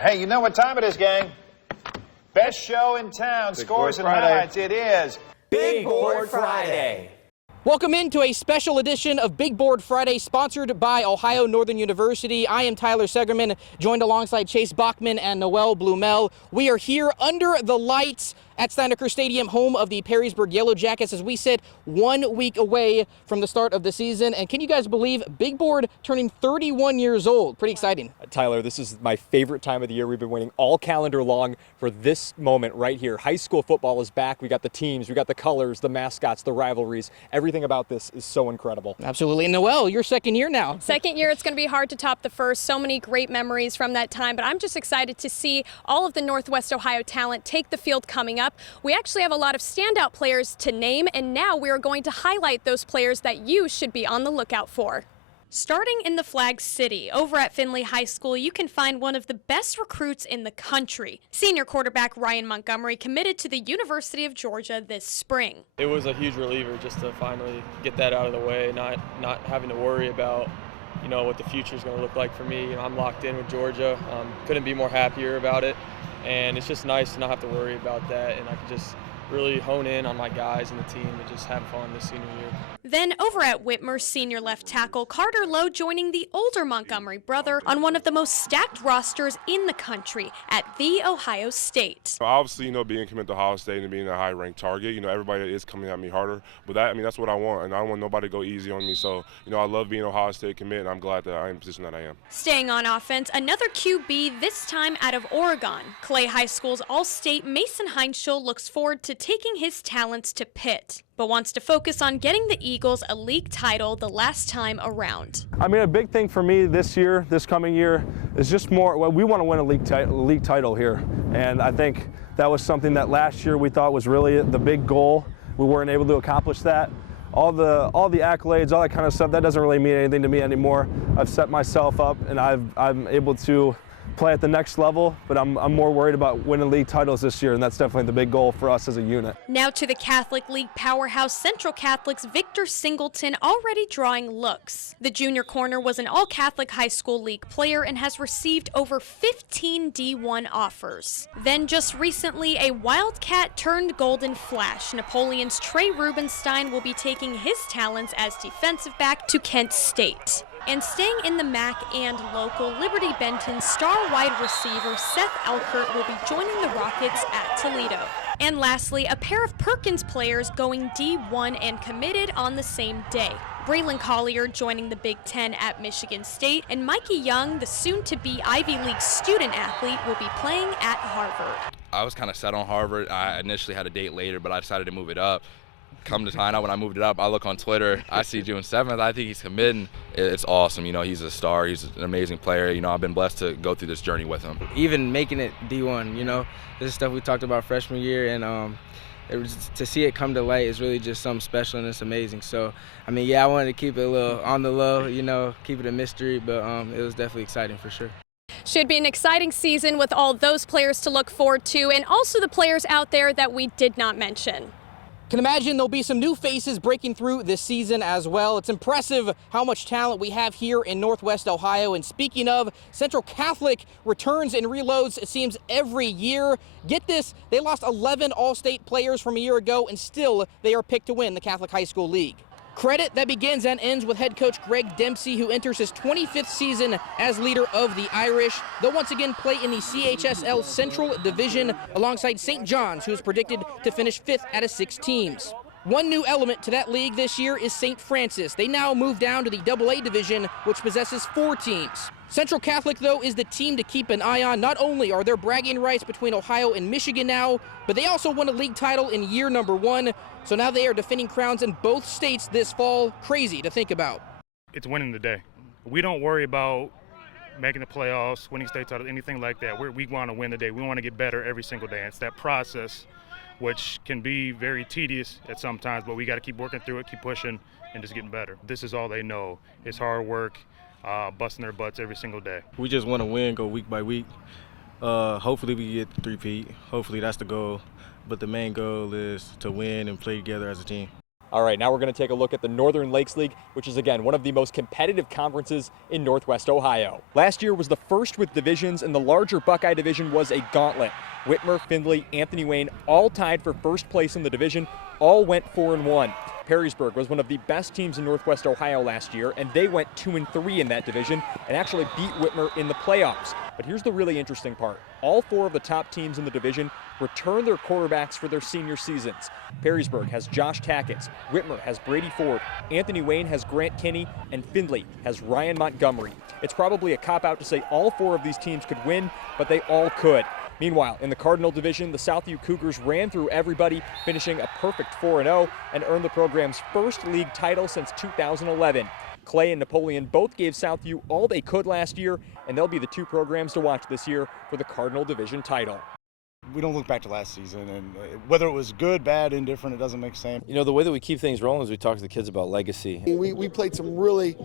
Hey, you know what time it is, gang? Best show in town, scores and highlights. It is Big Board Friday. Welcome into a special edition of Big Board Friday, sponsored by Ohio Northern University. I am Tyler Segerman, joined alongside Chase Bachman and Noel Blumel. We are here under the lights at Steinecker Stadium, home of the Perrysburg Yellow Jackets, as we sit 1 week away from the start of the season. And can you guys believe Big Board turning 31 years old? Pretty exciting. Tyler, this is my favorite time of the year. We've been waiting all calendar long for this moment right here. High school football is back. We got the teams, we got the colors, the mascots, the rivalries. Everything about this is so incredible. Absolutely. And Noel, your second year now. Second year, it's going to be hard to top the first. So many great memories from that time, but I'm just excited to see all of the Northwest Ohio talent take the field coming up. We actually have a lot of standout players to name, and now we are going to highlight those players that you should be on the lookout for. Starting in the Flag City, over at Findlay High School, you can find one of the best recruits in the country. Senior quarterback Ryan Montgomery committed to the University of Georgia this spring. It was a huge reliever just to finally get that out of the way, not having to worry about, what the future is going to look like for me. I'm locked in with Georgia. Couldn't be more happier about it, and it's just nice to not have to worry about that, and I can just really hone in on my guys and the team and just have fun this senior year. Then over at Whitmer, senior left tackle Carter Lowe joining the older Montgomery brother on one of the most stacked rosters in the country at The Ohio State. Obviously, being committed to Ohio State and being a high-ranked target, everybody is coming at me harder. But that's what I want, and I don't want nobody to go easy on me. So, I love being Ohio State commit, and I'm glad that I'm in the position that I am. Staying on offense, another QB, this time out of Oregon. Clay High School's All-State Mason Heinschel looks forward to taking his talents to Pitt, but wants to focus on getting the Eagles a league title the last time around. A big thing for me this coming year, is just more, we want to win a league title here. And I think that was something that last year we thought was really the big goal. We weren't able to accomplish that. All the accolades, all that kind of stuff, that doesn't really mean anything to me anymore. I've set myself up, and I'm able to play at the next level, but I'm more worried about winning league titles this year, and that's definitely the big goal for us as a unit. Now to the Catholic League powerhouse Central Catholic's Victor Singleton, already drawing looks. The junior corner was an all-Catholic high school league player and has received over 15 D1 offers. Then just recently, a Wildcat turned Golden Flash. Napoleon's Trey Rubenstein will be taking his talents as defensive back to Kent State. And staying in the MAC and local, Liberty Benton's star wide receiver Seth Elkert will be joining the Rockets at Toledo. And lastly, a pair of Perkins players going D1 and committed on the same day. Braylon Collier joining the Big Ten at Michigan State, and Mikey Young, the soon-to-be Ivy League student athlete, will be playing at Harvard. I was kind of set on Harvard. I initially had a date later, but I decided to move it up. Come to find out, when I moved it up, I look on Twitter, I see June 7th, I think he's committing. It's awesome, he's a star, he's an amazing player, I've been blessed to go through this journey with him. Even making it D1, this is stuff we talked about freshman year, and to see it come to light is really just something special, and it's amazing. So, I wanted to keep it a little on the low, keep it a mystery, but it was definitely exciting for sure. Should be an exciting season with all those players to look forward to, and also the players out there that we did not mention. Can imagine there'll be some new faces breaking through this season as well. It's impressive how much talent we have here in Northwest Ohio. And speaking of, Central Catholic returns and reloads, it seems, every year. Get this, they lost 11 All-State players from a year ago, and still they are picked to win the Catholic High School League. Credit that begins and ends with head coach Greg Dempsey, who enters his 25th season as leader of the Irish. They'll once again play in the CHSL Central Division alongside St. John's, who is predicted to finish 5th out of 6 teams. One new element to that league this year is St. Francis. They now move down to the AA division, which possesses 4 teams. Central Catholic, though, is the team to keep an eye on. Not only are there bragging rights between Ohio and Michigan now, but they also won a league title in year number 1. So now they are defending crowns in both states this fall. Crazy to think about. It's winning the day. We don't worry about making the playoffs, winning state titles, anything like that. We want to win the day. We want to get better every single day. It's that process, which can be very tedious at some times, but we got to keep working through it, keep pushing, and just getting better. This is all they know. It's hard work, busting their butts every single day. We just want to win, go week by week. Hopefully we get the three-peat. Hopefully that's the goal. But the main goal is to win and play together as a team. All right, now we're going to take a look at the Northern Lakes League, which is, again, one of the most competitive conferences in Northwest Ohio. Last year was the first with divisions, and the larger Buckeye division was a gauntlet. Whitmer, Findlay, Anthony Wayne all tied for first place in the division, all went 4-1. Perrysburg was one of the best teams in Northwest Ohio last year, and they went 2-3 in that division and actually beat Whitmer in the playoffs. But here's the really interesting part. All four of the top teams in the division return their quarterbacks for their senior seasons. Perrysburg has Josh Tackett, Whitmer has Brady Ford, Anthony Wayne has Grant Kinney, and Findlay has Ryan Montgomery. It's probably a cop-out to say all four of these teams could win, but they all could. Meanwhile, in the Cardinal division, the Southview Cougars ran through everybody, finishing a perfect 4-0 and earned the program's first league title since 2011. Clay and Napoleon both gave Southview all they could last year, and they'll be the two programs to watch this year for the Cardinal division title. We don't look back to last season, and whether it was good, bad, indifferent, it doesn't make sense. You know, the way that we keep things rolling is we talk to the kids about legacy. We played some really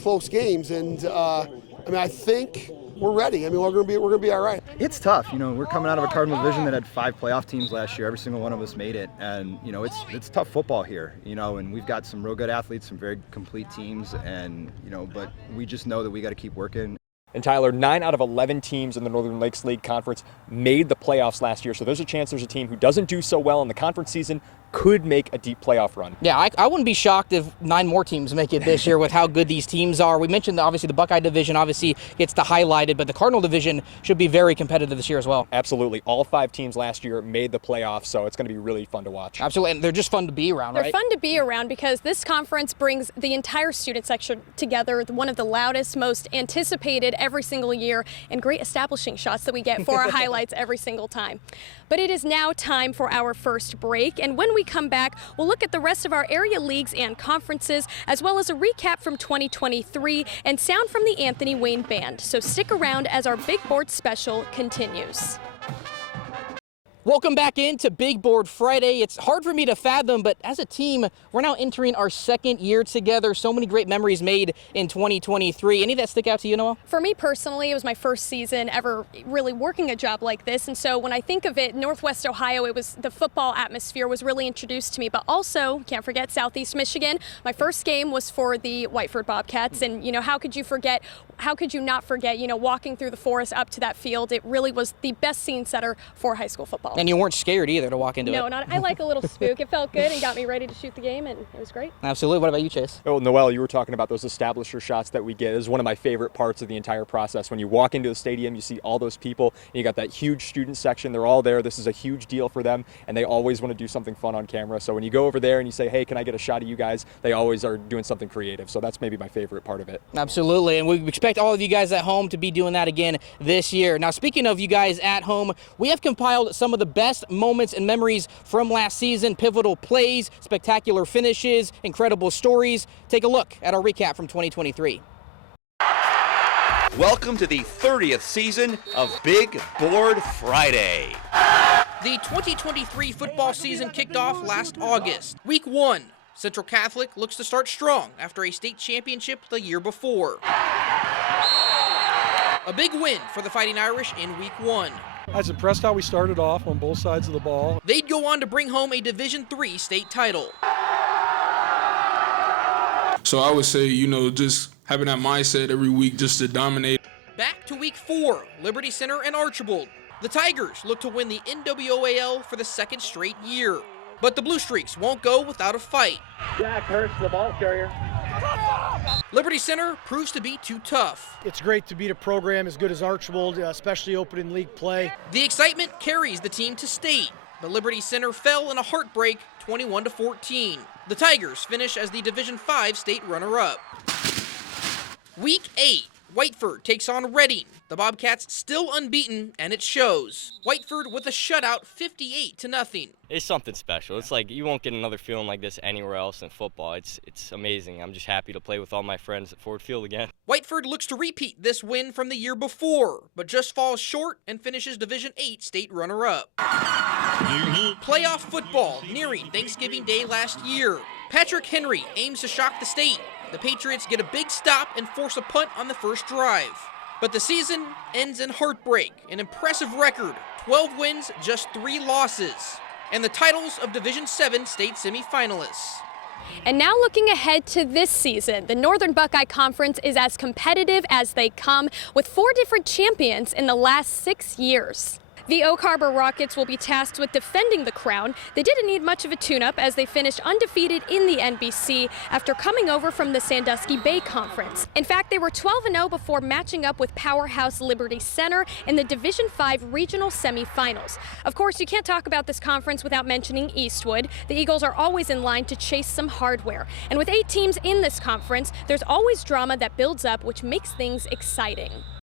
close games, and I think we're ready. We're going to be all right. It's tough. You know, we're coming out of a Cardinal division that had 5 playoff teams last year. Every single one of us made it, and you know, it's tough football here. You know, and we've got some real good athletes, some very complete teams, and you know, but we just know that we got to keep working. And Tyler, 9 out of 11 teams in the Northern Lakes League Conference made the playoffs last year. So there's a chance there's a team who doesn't do so well in the conference season could make a deep playoff run. Yeah, I wouldn't be shocked if 9 more teams make it this year with how good these teams are. We mentioned obviously the Buckeye division obviously gets the highlighted, but the Cardinal division should be very competitive this year as well. Absolutely. All 5 teams last year made the playoffs, so it's going to be really fun to watch. Absolutely, and they're just fun to be around, right? They're fun to be around because this conference brings the entire student section together, one of the loudest, most anticipated every single year, and great establishing shots that we get for our highlights every single time. But it is now time for our first break, and when we come back, we'll look at the rest of our area leagues and conferences, as well as a recap from 2023 and sound from the Anthony Wayne Band. So stick around as our Big Board special continues. Welcome back into Big Board Friday. It's hard for me to fathom, but as a team, we're now entering our 2nd year together. So many great memories made in 2023. Any that stick out to you, Noel? For me personally, it was my first season ever really working a job like this. And so when I think of it, Northwest Ohio, it was the football atmosphere was really introduced to me. But also, can't forget Southeast Michigan. My first game was for the Whiteford Bobcats. And, you know, how could you not forget, you know, walking through the forest up to that field? It really was the best scene setter for high school football. And you weren't scared either to walk into it. No, I like a little spook. It felt good and got me ready to shoot the game, and it was great. Absolutely. What about you, Chase? Oh, Noel, you were talking about those establisher shots that we get. This is one of my favorite parts of the entire process. When you walk into the stadium, you see all those people, and you got that huge student section. They're all there. This is a huge deal for them, and they always want to do something fun on camera. So when you go over there and you say, hey, can I get a shot of you guys? They always are doing something creative. So that's maybe my favorite part of it. Absolutely, and we expect all of you guys at home to be doing that again this year. Now, speaking of you guys at home, we have compiled some of the best moments and memories from last season, pivotal plays, spectacular finishes, incredible stories. Take a look at our recap from 2023. Welcome to the 30th season of Big Board Friday. The 2023 football season kicked off last August. Week 1, Central Catholic looks to start strong after a state championship the year before. A big win for the Fighting Irish in Week 1. I was impressed how we started off on both sides of the ball. They'd go on to bring home a Division III state title. So I would say, you know, just having that mindset every week just to dominate. Back to Week 4, Liberty Center and Archibald. The Tigers look to win the NWOAL for the 2nd straight year. But the Blue Streaks won't go without a fight. Jack Hurst, the ball carrier. Liberty Center proves to be too tough. It's great to beat a program as good as Archibald, especially opening league play. The excitement carries the team to state, but Liberty Center fell in a heartbreak 21-14. The Tigers finish as the Division V state runner-up. Week 8, Whiteford takes on Reading. The Bobcats still unbeaten, and it shows. Whiteford with a shutout, 58-0. It's something special. It's like you won't get another feeling like this anywhere else in football. It's amazing. I'm just happy to play with all my friends at Ford Field again. Whiteford looks to repeat this win from the year before, but just falls short and finishes Division 8 state runner-up. Playoff football nearing Thanksgiving Day last year. Patrick Henry aims to shock the state. The Patriots get a big stop and force a punt on the first drive. But the season ends in heartbreak, an impressive record, 12 wins, just 3 losses, and the titles of Division 7 state semifinalists. And now looking ahead to this season, the Northern Buckeye Conference is as competitive as they come, with 4 different champions in the last 6 years. The Oak Harbor Rockets will be tasked with defending the crown. They didn't need much of a tune-up as they finished undefeated in the NBC after coming over from the Sandusky Bay Conference. In fact, they were 12-0 before matching up with powerhouse Liberty Center in the Division 5 regional semifinals. Of course, you can't talk about this conference without mentioning Eastwood. The Eagles are always in line to chase some hardware. And with 8 teams in this conference, there's always drama that builds up, which makes things exciting.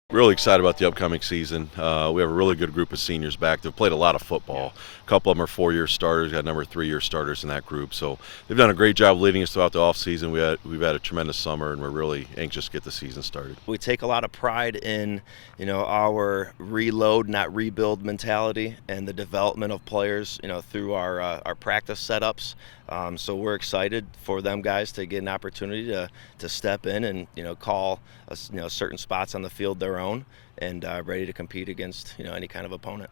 Really excited about the upcoming season. We have a really good group of seniors back. They've played a lot of football. A couple of them are 4-year starters. Got a number of 3-year starters in that group. So they've done a great job leading us throughout the offseason. We've had a tremendous summer, and we're really anxious to get the season started. We take a lot of pride in, our reload, not rebuild mentality, and the development of players, through our practice setups. So we're excited for them guys to get an opportunity to step in and call certain spots on the field their own, and ready to compete against any kind of opponent.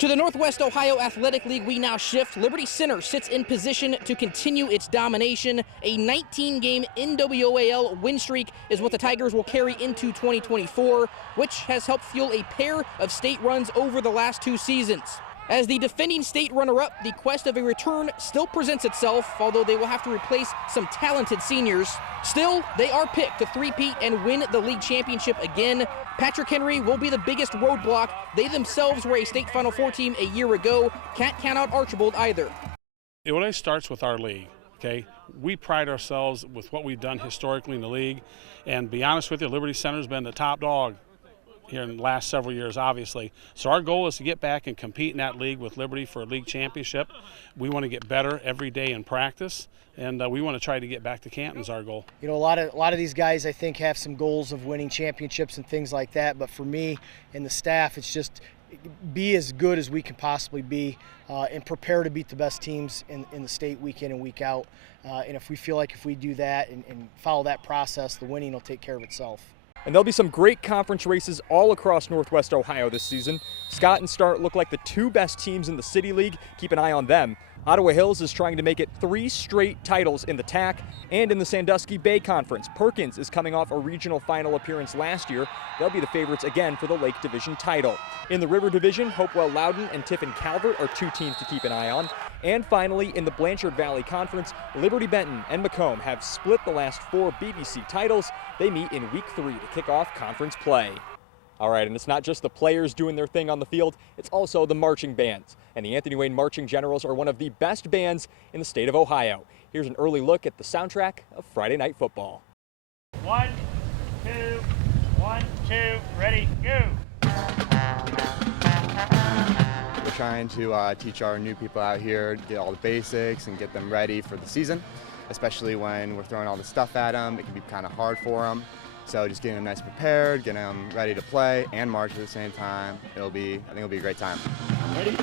To the Northwest Ohio Athletic League we now shift. Liberty Center sits in position to continue its domination. A 19-game NWOAL win streak is what the Tigers will carry into 2024, which has helped fuel a pair of state runs over the last 2 seasons. As the defending state runner-up, the quest of a return still presents itself, although they will have to replace some talented seniors. Still, they are picked to three-peat and win the league championship again. Patrick Henry will be the biggest roadblock. They themselves were a state Final Four team a year ago. Can't count out Archibald either. It always starts with our league, okay? We pride ourselves with what we've done historically in the league, and be honest with you, Liberty Center's been the top dog here in the last several years, obviously. So our goal is to get back and compete in that league with Liberty for a league championship. We want to get better every day in practice, and we want to try to get back to Canton's our goal. A lot of these guys, I think, have some goals of winning championships and things like that. But for me and the staff, it's just be as good as we can possibly be, and prepare to beat the best teams in the state week in and week out. And if we feel like if we do that and follow that process, the winning will take care of itself. And there'll be some great conference races all across Northwest Ohio this season. Scott and Start look like the 2 best teams in the City League. Keep an eye on them. Ottawa Hills is trying to make it 3 straight titles in the TAC and in the Sandusky Bay Conference. Perkins is coming off a regional final appearance last year. They'll be the favorites again for the Lake Division title. In the River Division, Hopewell Loudon and Tiffin Calvert are 2 teams to keep an eye on. And finally, in the Blanchard Valley Conference, Liberty Benton and Macomb have split the last 4 BBC titles. They meet in Week 3 to kick off conference play. All right, and it's not just the players doing their thing on the field, it's also the marching bands. And the Anthony Wayne Marching Generals are one of the best bands in the state of Ohio. Here's an early look at the soundtrack of Friday Night Football. 1, 2, 1, 2, ready, go! We're trying to teach our new people out here, get all the basics and get them ready for the season, especially when we're throwing all the stuff at them. It can be kind of hard for them. So just getting them nice and prepared, getting them ready to play and march at the same time. I think it'll be a great time. Ready?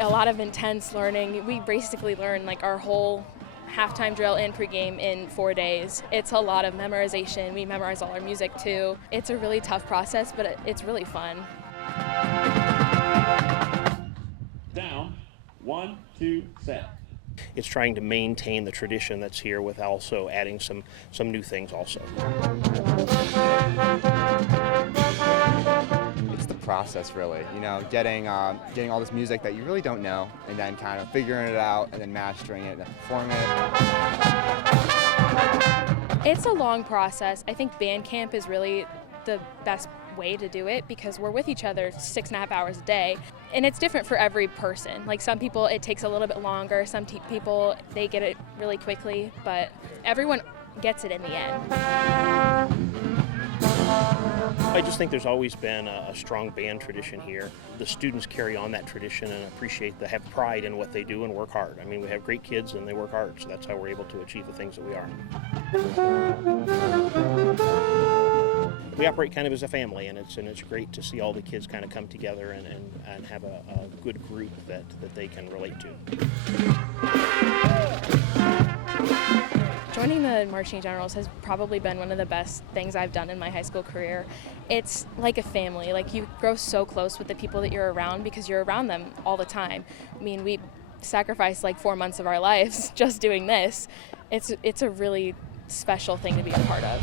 A lot of intense learning. We basically learn like our whole halftime drill and pregame in 4 days. It's a lot of memorization. We memorize all our music too. It's a really tough process, but it's really fun. Down, 1, 2, set. It's trying to maintain the tradition that's here with also adding some new things also. It's the process, really. Getting all this music that you really don't know, and then kind of figuring it out, and then mastering it, and then performing it. It's a long process. I think band camp is really the best way to do it because we're with each other 6.5 hours a day, and it's different for every person. Like some people it takes a little bit longer, some people they get it really quickly, but everyone gets it in the end. I just think there's always been a strong band tradition here. The students carry on that tradition and have pride in what they do and work hard. I mean, we have great kids and they work hard, so that's how we're able to achieve the things that we are. We operate kind of as a family, and it's great to see all the kids kind of come together and have a good group that they can relate to. Joining the Marching Generals has probably been one of the best things I've done in my high school career. It's like a family. Like, you grow so close with the people that you're around because you're around them all the time. I mean, we sacrificed like 4 months of our lives just doing this. It's a really special thing to be a part of.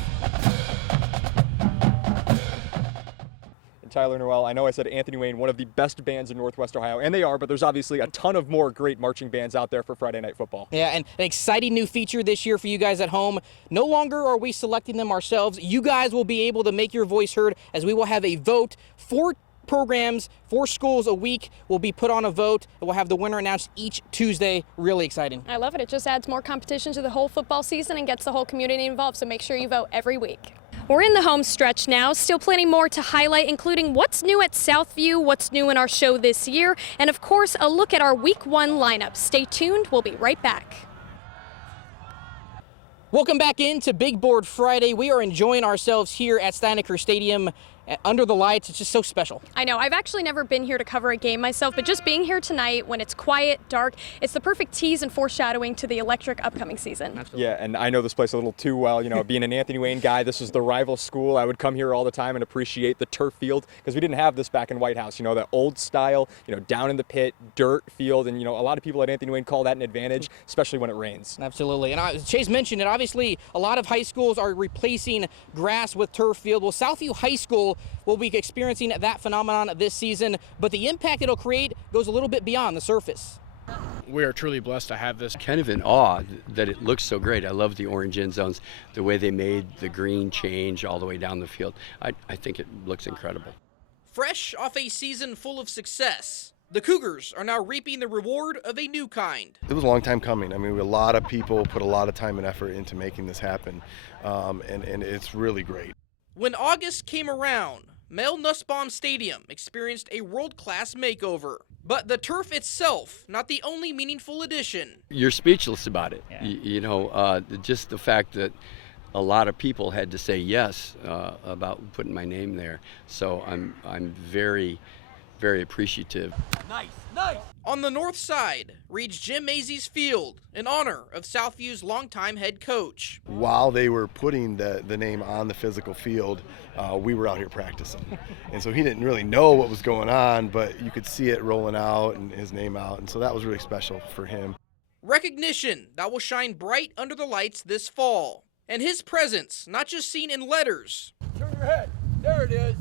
Tyler Noel, I know I said Anthony Wayne, one of the best bands in Northwest Ohio, and they are, but there's obviously a ton of more great marching bands out there for Friday Night Football. Yeah, and an exciting new feature this year for you guys at home. No longer are we selecting them ourselves. You guys will be able to make your voice heard, as we will have a vote. 4 programs, 4 schools a week will be put on a vote, and we'll have the winner announced each Tuesday. Really exciting. I love it. It just adds more competition to the whole football season and gets the whole community involved, so make sure you vote every week. We're in the home stretch now, still plenty more to highlight, including what's new at Southview, what's new in our show this year, and of course, a look at our Week 1 lineup. Stay tuned, we'll be right back. Welcome back into Big Board Friday. We are enjoying ourselves here at Steinecker Stadium under the lights. It's just so special. I know. I've actually never been here to cover a game myself, but just being here tonight when it's quiet, dark, it's the perfect tease and foreshadowing to the electric upcoming season. Absolutely. Yeah, and I know this place a little too well. You know, being an Anthony Wayne guy, this is the rival school. I would come here all the time and appreciate the turf field, because we didn't have this back in White House. You know, that old style, you know, down in the pit, dirt field, and, you know, a lot of people at Anthony Wayne call that an advantage, especially when it rains. Absolutely. And Chase mentioned it, obviously a lot of high schools are replacing grass with turf field. Well, Southview High School will be experiencing that phenomenon this season, but the impact it'll create goes a little bit beyond the surface. We are truly blessed to have this. Kind of in awe that it looks so great. I love the orange end zones, the way they made the green change all the way down the field. I think it looks incredible. Fresh off a season full of success, the Cougars are now reaping the reward of a new kind. It was a long time coming. I mean, a lot of people put a lot of time and effort into making this happen, and it's really great. When August came around, Mel Nussbaum Stadium experienced a world-class makeover. But the turf itself, not the only meaningful addition. You're speechless about it. Yeah. You know, just the fact that a lot of people had to say yes about putting my name there. So I'm very, very appreciative. Nice, nice. On the north side reads Jim Mazey's Field in honor of Southview's longtime head coach. While they were putting the name on the physical field, we were out here practicing. And so he didn't really know what was going on, but you could see it rolling out and his name out. And so that was really special for him. Recognition that will shine bright under the lights this fall. And his presence, not just seen in letters. Turn your head. There it is.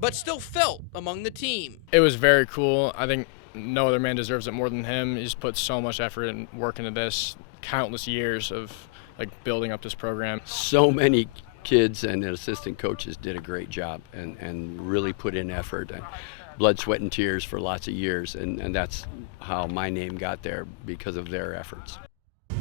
But still felt among the team. It was very cool. I think no other man deserves it more than him. He's put so much effort and work into this, countless years of like building up this program. So many kids and assistant coaches did a great job and really put in effort, and blood, sweat, and tears for lots of years, and that's how my name got there, because of their efforts.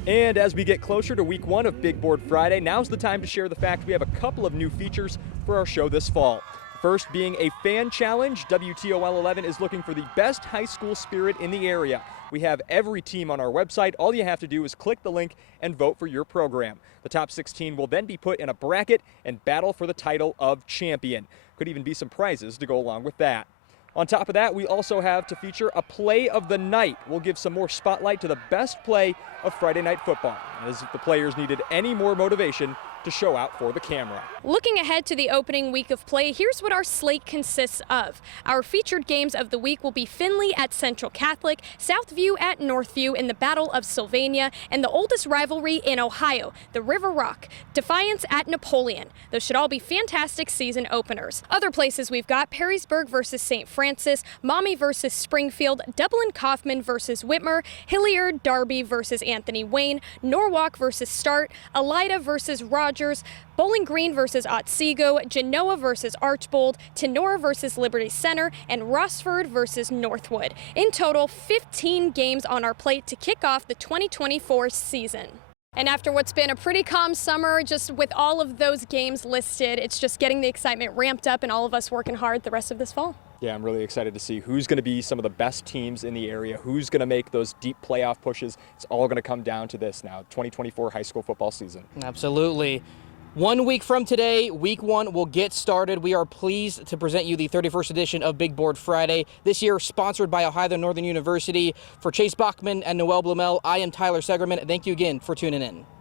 And as we get closer to Week 1 of Big Board Friday, now's the time to share the fact we have a couple of new features for our show this fall. First being a fan challenge. WTOL 11 is looking for the best high school spirit in the area. We have every team on our website. All you have to do is click the link and vote for your program. The top 16 will then be put in a bracket and battle for the title of champion. Could even be some prizes to go along with that. On top of that, we also have to feature a play of the night. We'll give some more spotlight to the best play of Friday Night Football, as if the players needed any more motivation to show out for the camera. Looking ahead to the opening week of play, here's what our slate consists of. Our featured games of the week will be Findlay at Central Catholic, Southview at Northview in the Battle of Sylvania, and the oldest rivalry in Ohio, the River Rock, Defiance at Napoleon. Those should all be fantastic season openers. Other places we've got Perrysburg versus St. Francis, Maumee versus Springfield, Dublin Kaufman versus Whitmer, Hilliard Darby versus Anthony Wayne, Norwalk versus Start, Elida versus Rogers, Bowling Green versus Otsego, Genoa versus Archbold, Tenora versus Liberty Center, and Rossford versus Northwood. In total, 15 games on our plate to kick off the 2024 season. And after what's been a pretty calm summer, just with all of those games listed, it's just getting the excitement ramped up and all of us working hard the rest of this fall. Yeah, I'm really excited to see who's going to be some of the best teams in the area, who's going to make those deep playoff pushes. It's all going to come down to this now, 2024 high school football season. Absolutely. 1 week from today, week 1 will get started. We are pleased to present you the 31st edition of Big Board Friday, this year sponsored by Ohio Northern University. For Chase Bachman and Noel Blumel, I am Tyler Segerman. Thank you again for tuning in.